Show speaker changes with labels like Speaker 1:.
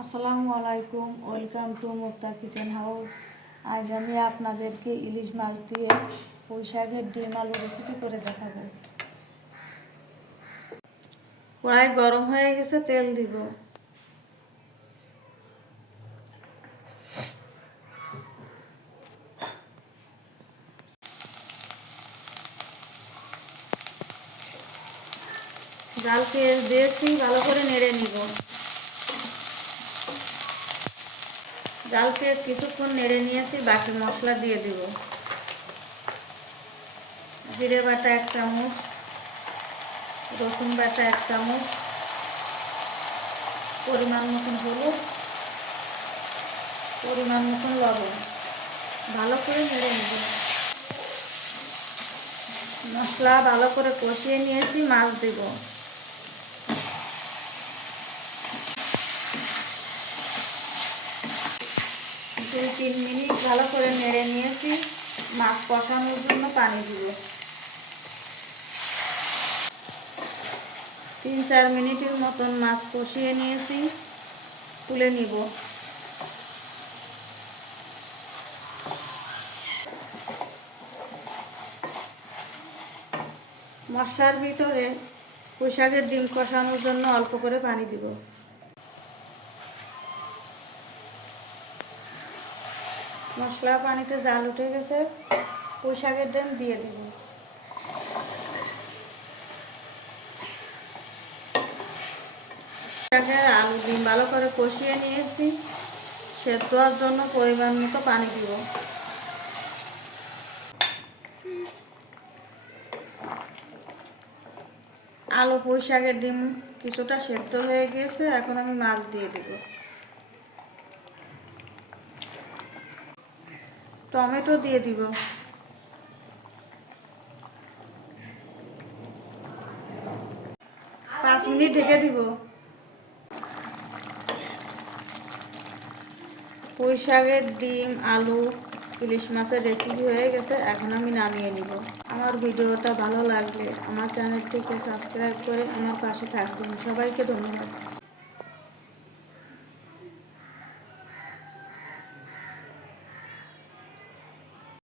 Speaker 1: আসসালামু আলাইকুম, welcome to Mukta kitchen house. আজ আমি আপনাদেরকে ইলিশ মাছ দিয়ে পুঁই শাকের ডিম আলু রেসিপি করে দেখাবো। কড়াই গরম হয়ে গেছে, তেল দিব। জাল পেঁয়াজ দিয়েছি, ভালো করে নেড়ে নিব। পেঁয়াজ কিছুক্ষণ নেড়ে নিয়েছি বাকি মশলা দিয়ে দিব। জিরে বাটা এক চামচ, রসুন বাটা এক চামচ, পরিমাণ মতন হলুদ, পরিমাণ মতন লবণ। ভালো করে নেড়ে নেব। মশলা ভালো করে কষিয়ে নিয়েছি মাছ দেব। দুই, তিন মিনিট ভালো করে নেড়ে নিয়েছি। মাছ কষানোর জন্য পানি দিব। তিন, চার মিনিটের মতন মাছ কষিয়ে নিয়েছি। তুলে নিব। মশলার ভিতরে পোশাকের ডিম কষানোর জন্য অল্প করে পানি দিব। মশলা পানিতে জাল উঠে গেছে। পোশাকের ডিম দিয়ে দিব। আলু ডিম ভালো করে কষিয়ে নিয়েছি। সেদ্ধ হওয়ার জন্য পরিমাণ মতো পানি দিব। আলু পুঁই শাকের ডিম কিছুটা সেদ্ধ হয়ে গিয়েছে এখন আমি মাছ দিয়ে দেব। টমেটো দিয়ে দিব। পাঁচ মিনিট ঢেকে দিব। পুঁই শাকের ডিম, আলু, ইলিশ মাছের রেসিপি হয়ে গেছে, এখন আমি নামিয়ে নিব। আমার ভিডিওটা ভালো লাগলে আমার চ্যানেলটিকে সাবস্ক্রাইব করে আমার পাশে থাকবেন। সবাইকে ধন্যবাদ।